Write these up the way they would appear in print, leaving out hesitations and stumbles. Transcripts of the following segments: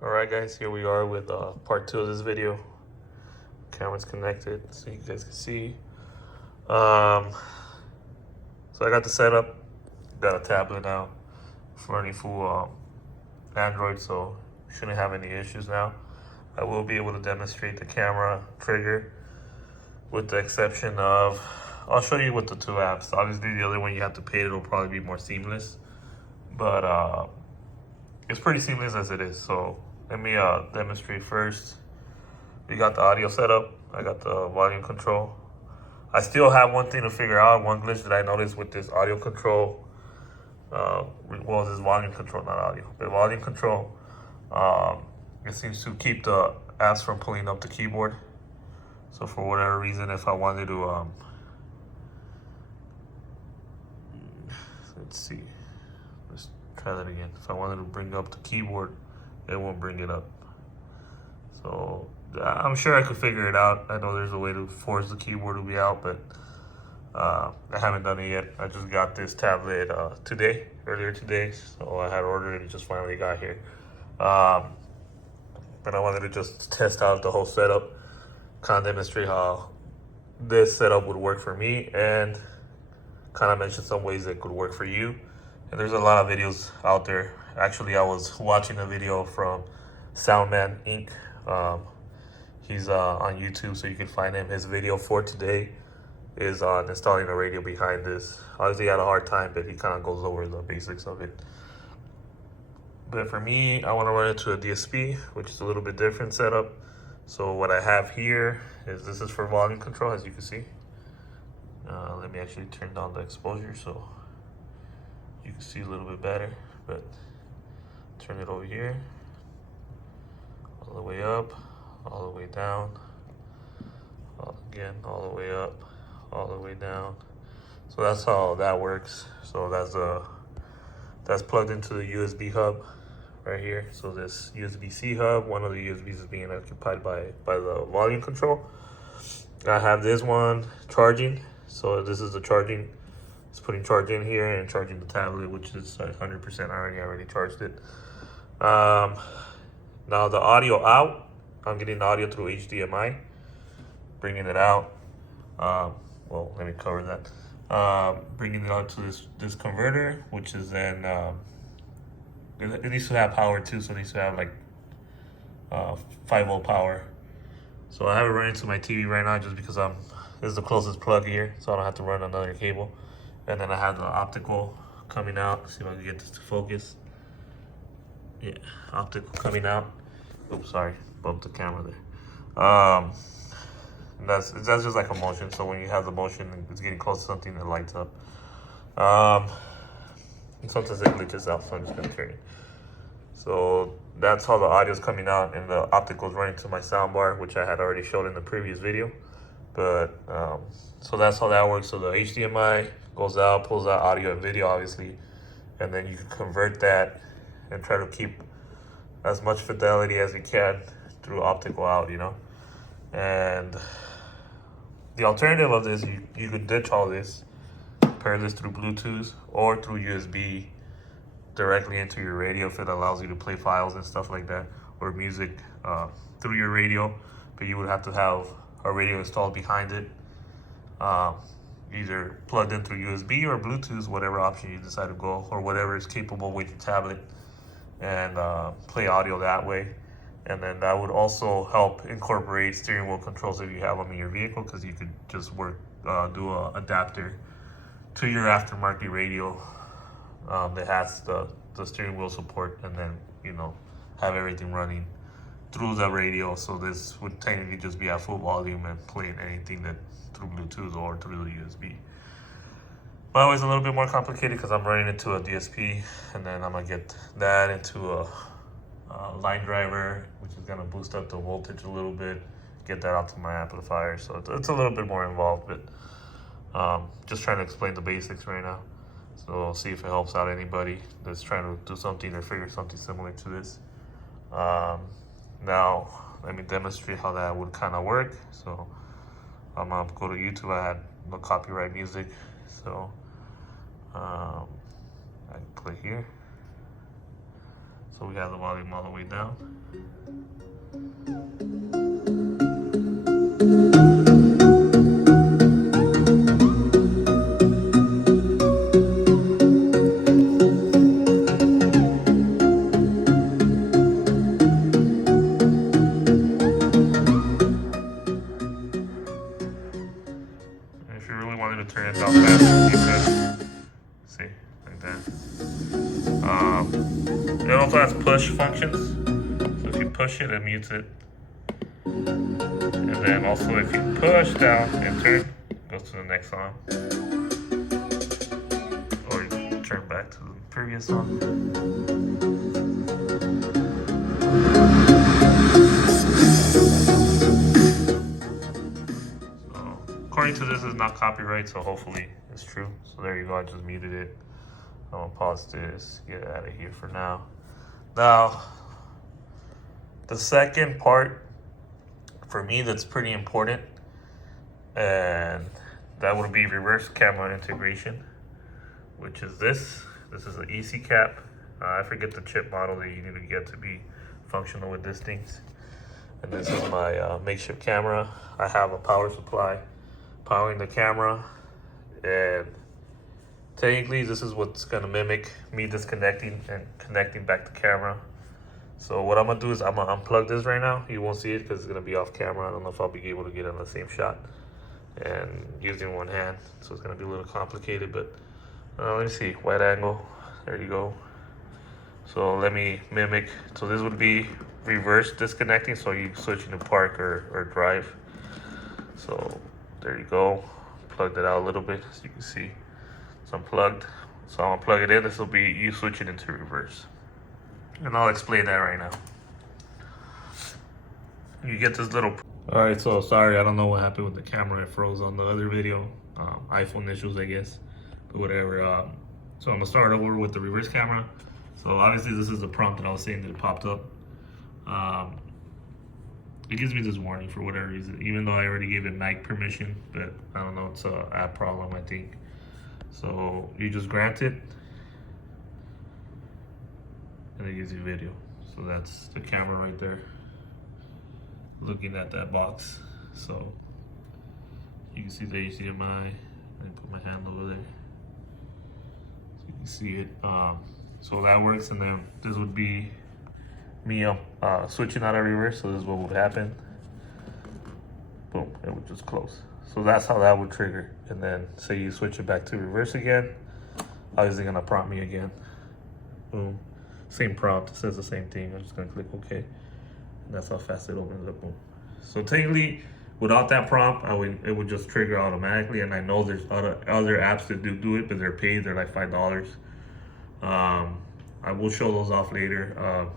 Alright guys, here we are with part 2 of this video. Camera's connected so you guys can see. So I got the setup, got a tablet now, running full Android, so shouldn't have any issues now. I will be able to demonstrate the camera trigger with the exception of, I'll show you with the two apps. Obviously the other one you have to pay, it'll probably be more seamless. But it's pretty seamless as it is, so let me demonstrate first. We got the audio setup. I got the volume control. I still have one thing to figure out. One glitch that I noticed with this audio control, well, this volume control, not audio, but volume control. It seems to keep the apps from pulling up the keyboard. So for whatever reason, if I wanted to, let's see, let's try that again. If I wanted to bring up the keyboard, it won't bring it up. So I'm sure I could figure it out. I know there's a way to force the keyboard to be out, but I haven't done it yet. I just got this tablet earlier today, so I had ordered it. It just finally got here. But I wanted to just test out the whole setup, kind of demonstrate how this setup would work for me, and kind of mention some ways it could work for you. And there's a lot of videos out there. Actually, I was watching a video from Soundman Inc. He's on YouTube, so you can find him. His video for today is on installing a radio behind this. Obviously, he had a hard time, but he kind of goes over the basics of it. But for me, I want to run it to a DSP, which is a little bit different setup. So what I have here is, this is for volume control, as you can see. Let me actually turn down the exposure so you can see a little bit better. But turn it over here, all the way up, all the way down, again, all the way up, all the way down. So that's how that works. So that's plugged into the USB hub right here. So this USB-C hub, one of the USBs is being occupied by the volume control. I have this one charging. So this is the charging. It's putting charge in here and charging the tablet, which is 100% already charged it. Now the audio out, I'm getting the audio through HDMI, bringing it out. Well, let me cover that. Bringing it out to this converter, which is then, it needs to have power too, so it needs to have like 5-volt power. So I have it running to my TV right now just because this is the closest plug here, so I don't have to run another cable. And then I have the optical coming out. Let's see if I can get this to focus. Yeah, optical coming out. Oops, sorry, bumped the camera there. And that's just like a motion. So when you have the motion, it's getting close to something that lights up. And sometimes it glitches out, so I'm just gonna turn it. So that's how the audio is coming out, and the optical is running to my soundbar, which I had already showed in the previous video. But so that's how that works. So the HDMI goes out, pulls out audio and video, obviously, and then you can convert that and try to keep as much fidelity as you can through optical out, you know. And the alternative of this, you could ditch all this, pair this through Bluetooth or through USB directly into your radio if it allows you to play files and stuff like that, or music through your radio. But you would have to have a radio installed behind it, either plugged in through USB or Bluetooth, whatever option you decide to go, or whatever is capable with your tablet, and play audio that way. And then that would also help incorporate steering wheel controls if you have them in your vehicle, because you could just do a adapter to your aftermarket radio that has the steering wheel support, and then, you know, have everything running through the radio. So this would technically just be at full volume and playing anything that through Bluetooth or through the USB. But it's a little bit more complicated because I'm running it to a DSP, and then I'm gonna get that into a line driver, which is gonna boost up the voltage a little bit, get that out to my amplifier. So it's a little bit more involved, but just trying to explain the basics right now. So I'll see if it helps out anybody that's trying to do something or figure something similar to this. Now, let me demonstrate how that would kind of work. So I'm gonna go to YouTube. I had no copyright music, so I can play here. So we have the volume all the way down. If you really wanted to turn it down fast, you could. See, like that. It also has push functions. So if you push it, it mutes it. And then also if you push down and turn, it goes to the next song. Or you turn back to the previous song. So according to this, it's not copyright, so hopefully it's true. So there you go, I just muted it. I'm gonna pause this, get it out of here for now. Now, the second part for me that's pretty important, and that would be reverse camera integration, which is this. This is an EC cap. I forget the chip model that you need to get to be functional with these things. And this is my makeshift camera. I have a power supply powering the camera, and technically this is what's gonna mimic me disconnecting and connecting back the camera. So what I'm gonna do is I'm gonna unplug this right now. You won't see it because it's gonna be off camera. I don't know if I'll be able to get it on the same shot and using one hand. So it's gonna be a little complicated, but let me see, wide angle, there you go. So let me mimic, so this would be reverse disconnecting, so you switch into park or drive. So there you go, plugged it out a little bit so you can see it's unplugged. So I'm gonna plug it in, this will be you switching into reverse. And I'll explain that right now. You get this little... All right, so sorry, I don't know what happened with the camera. It froze on the other video. iPhone issues, I guess, but whatever. So I'm gonna start over with the reverse camera. So obviously this is the prompt that I was saying that popped up. It gives me this warning for whatever reason, even though I already gave it mic permission, but I don't know, it's an app problem, I think. So you just grant it, and it gives you video. So that's the camera right there, looking at that box. So you can see the HDMI. Let me put my hand over there so you can see it. So that works, and then this would be me switching out of reverse. So this is what would happen. Boom, it would just close. So that's how that would trigger. And then say you switch it back to reverse again, obviously gonna prompt me again. Boom. Same prompt, it says the same thing. I'm just gonna click OK. And that's how fast it opens up. Boom. So technically, without that prompt, it would just trigger automatically. And I know there's other apps that do it, but they're paid. They're like $5. I will show those off later.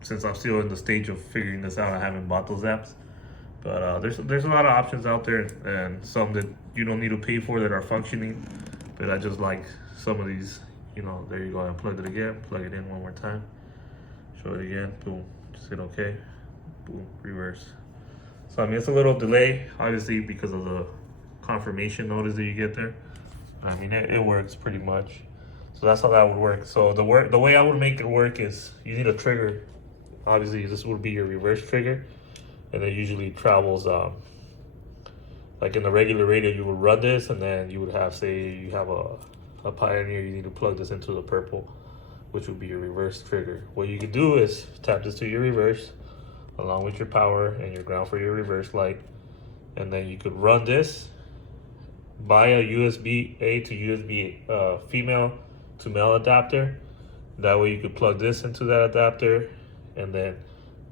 Since I'm still in the stage of figuring this out, I haven't bought those apps. But there's a lot of options out there, and some that you don't need to pay for that are functioning. But I just like some of these. You know, there you go. I unplugged it again. Plug it in one more time. Show it again. Boom. Just hit OK. Boom. Reverse. So I mean, it's a little delay, obviously, because of the confirmation notice that you get there. I mean, it works pretty much. So that's how that would work. So the way I would make it work is you need a trigger. Obviously, this would be your reverse trigger, and it usually travels like in the regular radio. You would run this, and then you would have, say, you have a Pioneer. You need to plug this into the purple, which would be your reverse trigger. What you can do is tap this to your reverse, along with your power and your ground for your reverse light, and then you could run this, buy a USB-A to USB female to male adapter. That way you could plug this into that adapter, and then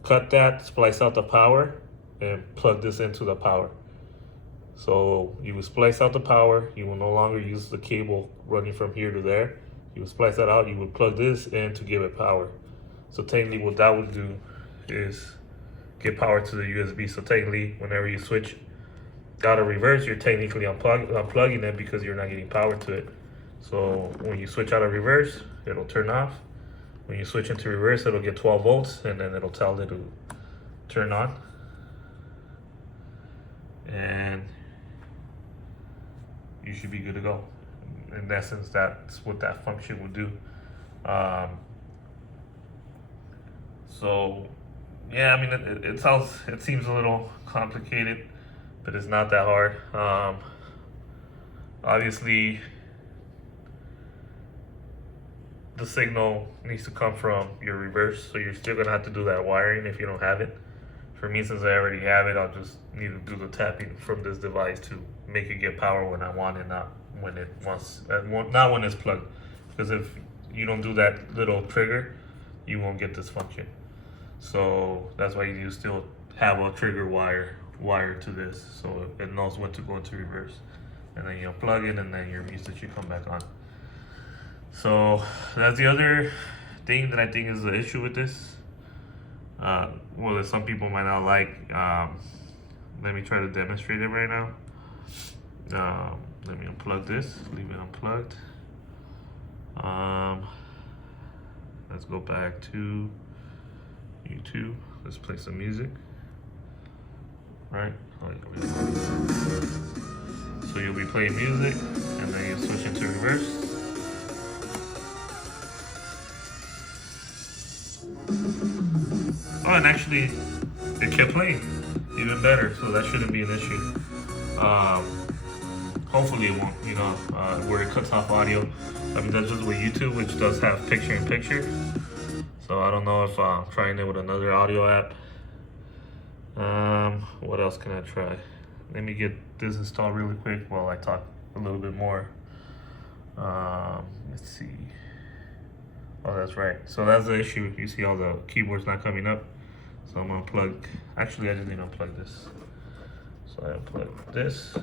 cut that, splice out the power, and plug this into the power. So you would splice out the power. You will no longer use the cable running from here to there. You would splice that out. You would plug this in to give it power. So technically what that would do is get power to the USB. So technically whenever you switch out of reverse, you're technically unplugging it because you're not getting power to it. So when you switch out of reverse, it'll turn off. When you switch into reverse, it'll get 12 volts, and then it'll tell it to turn on. And you should be good to go. In essence, that's what that function would do. So yeah, I mean, it seems a little complicated. but it's not that hard. Obviously, the signal needs to come from your reverse, so you're still gonna have to do that wiring if you don't have it. For me, since I already have it, I'll just need to do the tapping from this device to make it get power when I want it, not when it wants, not when it's plugged. Because if you don't do that little trigger, you won't get this function. So that's why you still have a trigger wire to this, so it knows when to go into reverse. And then you'll plug in, and then your music should come back on. So that's the other thing that I think is the issue with this. Well, that some people might not like. Let me try to demonstrate it right now. Let me unplug this, leave it unplugged. Let's go back to YouTube. Let's play some music. Right? So you'll be playing music, and then you switch into reverse. Oh, and actually, it kept playing even better, so that shouldn't be an issue. Hopefully it won't, where it cuts off audio. I mean, that's just with YouTube, which does have picture-in-picture. So I don't know if I'm trying it with another audio app. What else can I try? Let me get this installed really quick while I talk a little bit more. Let's see. Oh, that's right. So that's the issue. You see all the keyboards not coming up. So I'm gonna unplug. Actually, I just need to unplug this. So I unplug this,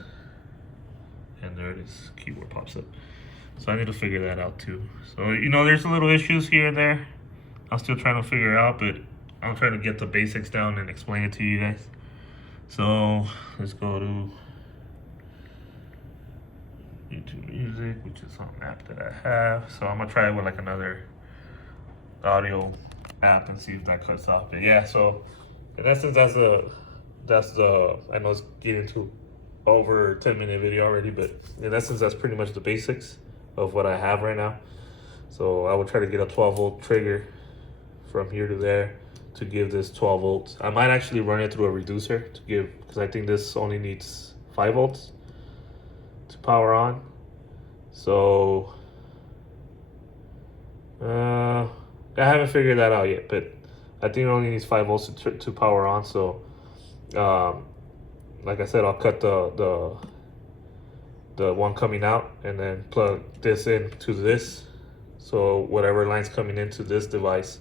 and there it is. Keyboard pops up. So I need to figure that out too. So there's a little issues here and there. I'm still trying to figure it out, but I'm trying to get the basics down and explain it to you guys. So let's go to YouTube Music, which is an app that I have. So I'm gonna try it with like another audio app and see if that cuts off. But yeah, so in essence, that's the I know it's getting to over 10-minute video already, but in essence, that's pretty much the basics of what I have right now. So I will try to get a 12-volt trigger from here to there to give this 12 volts. I might actually run it through a reducer to give, because I think this only needs 5 volts to power on. So I haven't figured that out yet, but I think it only needs 5 volts to power on. So like I said, I'll cut the one coming out and then plug this into this. So whatever line's coming into this device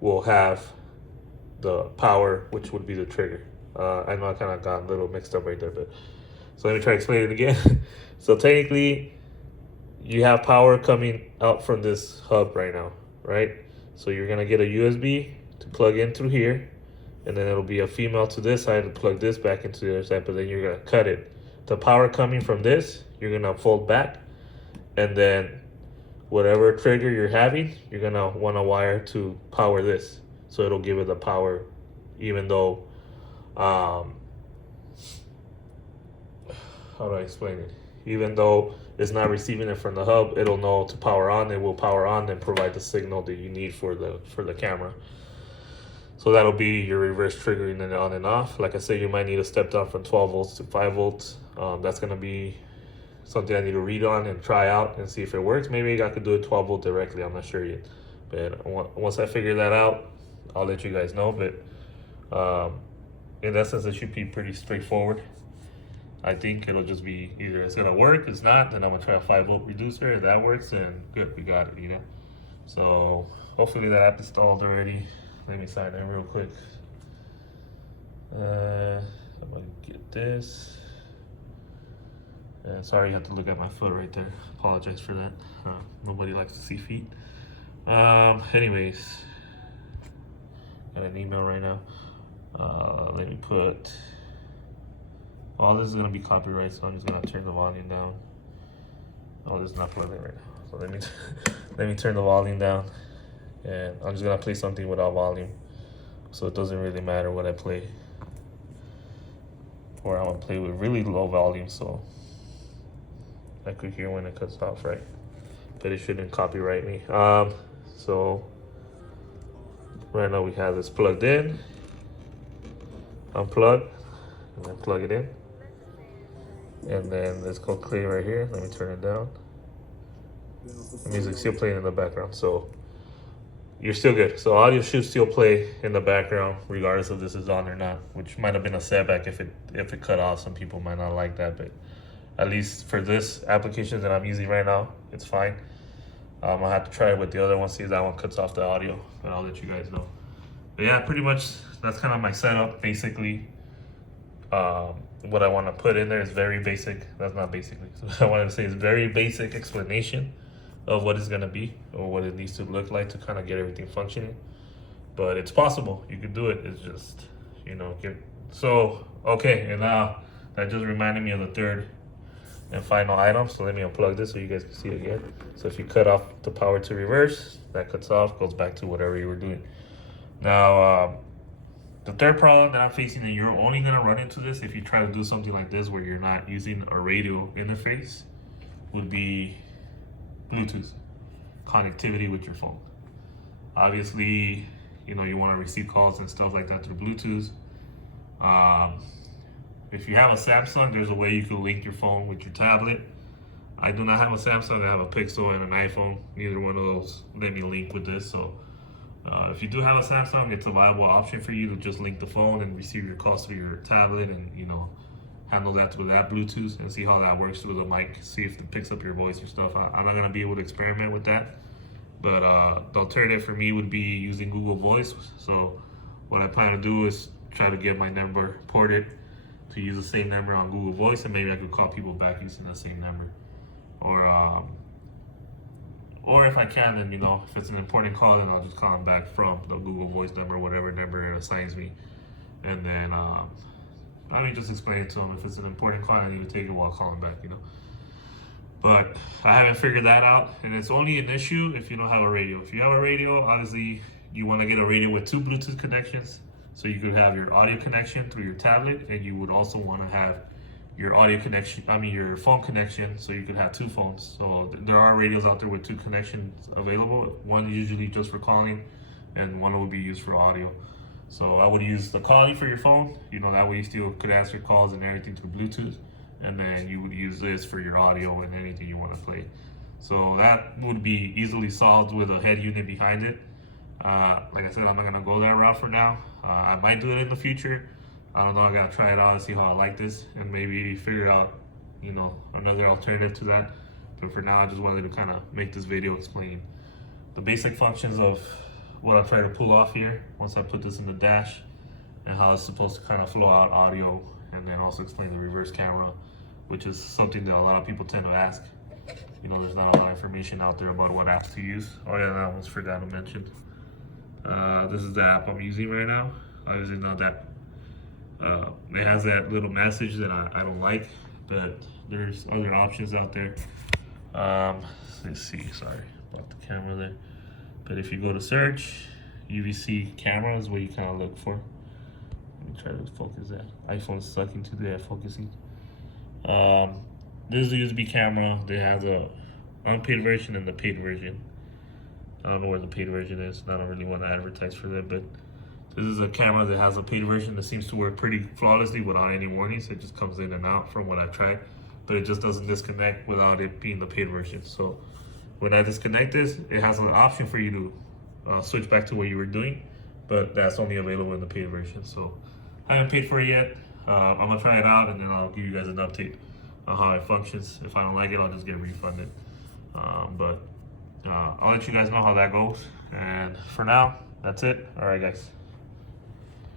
will have the power, which would be the trigger. I know I kind of got a little mixed up right there, but so let me try to explain it again. So technically, you have power coming out from this hub right now, right? So you're gonna get a USB to plug in through here, and then it'll be a female to this side to plug this back into the other side, but then you're gonna cut it. The power coming from this, you're gonna fold back, and then whatever trigger you're having, you're gonna wanna wire to power this. So it'll give it the power, even though, how do I explain it? Even though it's not receiving it from the hub, it'll know to power on, it will power on and provide the signal that you need for the camera. So that'll be your reverse triggering it on and off. Like I said, you might need to step down from 12 volts to 5 volts. That's gonna be something I need to read on and try out and see if it works. Maybe I could do a 12 volt directly, I'm not sure yet. But once I figure that out, I'll let you guys know. But in essence, it should be pretty straightforward. I think it'll just be either it's gonna work, it's not, then I'm gonna try a 5 volt reducer. If that works, then good, we got it, So hopefully that app is installed already. Let me sign in real quick. I'm gonna get this. Sorry you have to look at my foot right there. Apologize for that. Nobody likes to see feet. Anyways, got an email right now. Let me put. Oh, this is gonna be copyright, so I'm just gonna turn the volume down. Oh, this is not plugged in right now. So let me turn the volume down, and I'm just gonna play something without volume, so it doesn't really matter what I play. Or I'm gonna play with really low volume, so I could hear when it cuts off, right? But it shouldn't copyright me. So right now we have this plugged in, unplugged, and then plug it in. And then let's go play right here. Let me turn it down. The music's still playing in the background, so you're still good. So audio should still play in the background regardless if this is on or not, which might have been a setback if it cut off. Some people might not like that, but at least for this application that I'm using right now, it's fine. I'll have to try it with the other one, see if that one cuts off the audio, and I'll let you guys know. But yeah, pretty much that's kind of my setup. Basically, what I want to put in there is very basic. That's not basically. So I wanted to say is very basic explanation of what it's gonna be or what it needs to look like to kind of get everything functioning. But it's possible. You can do it. It's just, so okay. And now that just reminded me of the third and final item. So let me unplug this so you guys can see it again. So if you cut off the power to reverse, that cuts off, goes back to whatever you were doing. Now, the third problem that I'm facing, and you're only gonna run into this if you try to do something like this where you're not using a radio interface, would be Bluetooth connectivity with your phone. Obviously, you want to receive calls and stuff like that through Bluetooth. If you have a Samsung, there's a way you can link your phone with your tablet. I do not have a Samsung. I have a Pixel and an iPhone. Neither one of those let me link with this. So if you do have a Samsung, it's a viable option for you to just link the phone and receive your calls through your tablet and handle that with that Bluetooth and see how that works with a mic, see if it picks up your voice or stuff. I'm not gonna be able to experiment with that, but the alternative for me would be using Google Voice. So what I plan to do is try to get my number ported to use the same number on Google Voice, and maybe I could call people back using the same number. Or if I can, then if it's an important call, then I'll just call them back from the Google Voice number, whatever number it assigns me, and then I mean, just explain it to them. If it's an important call, I need to take it while calling back, But I haven't figured that out, and it's only an issue if you don't have a radio. If you have a radio, obviously you want to get a radio with 2 Bluetooth connections, so you could have your audio connection through your tablet, and you would also want to have your audio connection, your phone connection, so you could have 2 phones. So there are radios out there with 2 connections available. One usually just for calling, and one will be used for audio. So I would use the calling for your phone, that way you still could answer calls and everything through Bluetooth. And then you would use this for your audio and anything you want to play. So that would be easily solved with a head unit behind it. Like I said, I'm not gonna go that route for now. I might do it in the future. I don't know, I gotta try it out and see how I like this and maybe figure out, another alternative to that. But for now, I just wanted to kind of make this video explaining the basic functions of what I'm trying to pull off here once I put this in the dash, and how it's supposed to kind of flow out audio, and then also explain the reverse camera, which is something that a lot of people tend to ask. There's not a lot of information out there about what apps to use. Oh yeah, that one's forgot to mention. This is the app I'm using right now. Obviously not that, it has that little message that I don't like, but there's other options out there. Let's see, sorry about the camera there. But if you go to search, UVC camera is what you kind of look for. Let me try to focus that. iPhone's sucking to the focusing. This is the USB camera. They have the unpaid version and the paid version. I don't know where the paid version is. I don't really want to advertise for that, but this is a camera that has a paid version that seems to work pretty flawlessly without any warnings. It just comes in and out from what I've tried, but it just doesn't disconnect without it being the paid version. So when I disconnect this, it has an option for you to switch back to what you were doing, but that's only available in the paid version. So I haven't paid for it yet. I'm gonna try it out, and then I'll give you guys an update on how it functions. If I don't like it, I'll just get refunded. But I'll let you guys know how that goes. And for now, that's it. All right, guys.